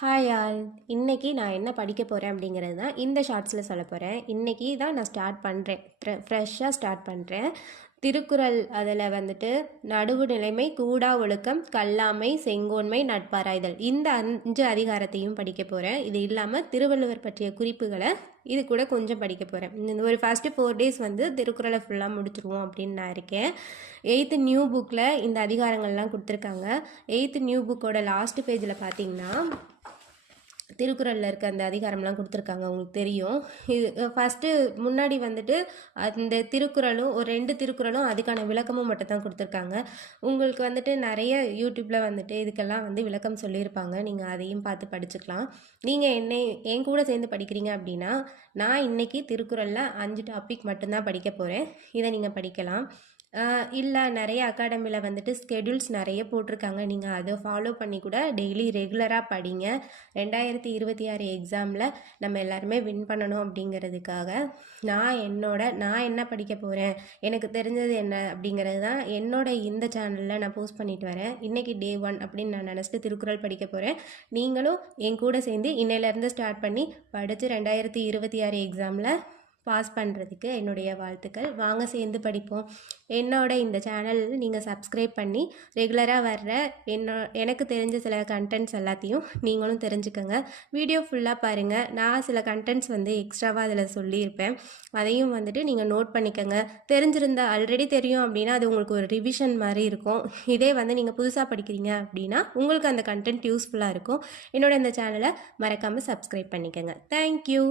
Hi all. இன்னைக்கு நான் என்ன படிக்க போகிறேன் அப்படிங்கிறது தான் இந்த ஷார்ட்ஸில் சொல்ல போகிறேன். இன்றைக்கி தான் நான் ஸ்டார்ட் பண்ணுறேன், ஃப்ரெஷ்ஷாக ஸ்டார்ட் பண்ணுறேன். திருக்குறள் அதில் வந்துட்டு நடுவு நிலைமை, கூடா ஒழுக்கம், கல்லாமை, செங்கோன்மை, நட்பாராய்தல், இந்த 5 அதிகாரத்தையும் படிக்க போகிறேன். இது இல்லாமல் திருவள்ளுவர் பற்றிய குறிப்புகளை இது கூட கொஞ்சம் படிக்க போகிறேன். இந்த ஒரு ஃபஸ்ட்டு 4 டேஸ் வந்து திருக்குறளை ஃபுல்லாக முடிச்சிருவோம் அப்படின்னு நான் இருக்கேன். 8th நியூ புக்கில் இந்த அதிகாரங்கள்லாம் கொடுத்துருக்காங்க. 8th நியூ புக்கோட லாஸ்ட் பேஜில் பார்த்தீங்கன்னா திருக்குறளில் இருக்க அந்த அதிகாரம்லாம் கொடுத்துருக்காங்க, உங்களுக்கு தெரியும். இது ஃபஸ்ட்டு முன்னாடி வந்துட்டு அந்த திருக்குறளும் ஒரு 2 திருக்குறளும் அதுக்கான விளக்கமும் மட்டும் தான் கொடுத்துருக்காங்க. உங்களுக்கு வந்துட்டு நிறைய யூடியூப்பில் வந்துட்டு இதுக்கெல்லாம் வந்து விளக்கம் சொல்லியிருப்பாங்க, நீங்கள் அதையும் பார்த்து படிச்சுக்கலாம். நீங்கள் என் கூட சேர்ந்து படிக்கிறீங்க அப்படின்னா நான் இன்றைக்கி திருக்குறளில் 5 டாபிக் மட்டும்தான் படிக்க போகிறேன். இதை நீங்கள் படிக்கலாம். இல்லை நிறைய அகாடமியில் வந்துட்டு ஸ்கெடியூல்ஸ் நிறைய போட்டிருக்காங்க, நீங்கள் அதை ஃபாலோ பண்ணி கூட டெய்லி ரெகுலராக படிங்க. 2026 எக்ஸாமில் நம்ம எல்லாருமே வின் பண்ணணும் அப்படிங்கிறதுக்காக நான் என்ன படிக்க போகிறேன், எனக்கு தெரிஞ்சது என்ன அப்படிங்கிறது தான் என்னோட இந்த சேனலில் நான் போஸ்ட் பண்ணிட்டு வரேன். இன்றைக்கி டே 1 அப்படின்னு நான் நினச்சிட்டு திருக்குறள் படிக்க போகிறேன். நீங்களும் என் கூட சேர்ந்து இன்னையிலேருந்து ஸ்டார்ட் பண்ணி படித்து 2026 எக்ஸாமில் பாஸ் பண்ணுறதுக்கு என்னுடைய வாழ்த்துக்கள். வாங்க சேர்ந்து படிப்போம். என்னோட இந்த சேனல் நீங்கள் சப்ஸ்கிரைப் பண்ணி ரெகுலராக வர்ற எனக்கு தெரிஞ்ச சில கண்டென்ட்ஸ் எல்லாத்தையும் நீங்களும் தெரிஞ்சுக்கோங்க. வீடியோ ஃபுல்லாக பாருங்கள். நான் சில கண்டென்ட்ஸ் வந்து எக்ஸ்ட்ராவாக அதில் சொல்லியிருப்பேன், அதையும் வந்துட்டு நீங்கள் நோட் பண்ணிக்கோங்க. தெரிஞ்சிருந்தா ஆல்ரெடி தெரியும் அப்படின்னா அது உங்களுக்கு ஒரு ரிவிஷன் மாதிரி இருக்கும். இதே வந்து நீங்கள் புதுசாக படிக்கிறீங்க அப்படின்னா உங்களுக்கு அந்த கண்டென்ட் யூஸ்ஃபுல்லாக இருக்கும். என்னோட இந்த சேனலை மறக்காமல் சப்ஸ்கிரைப் பண்ணிக்கோங்க. தேங்க்யூ.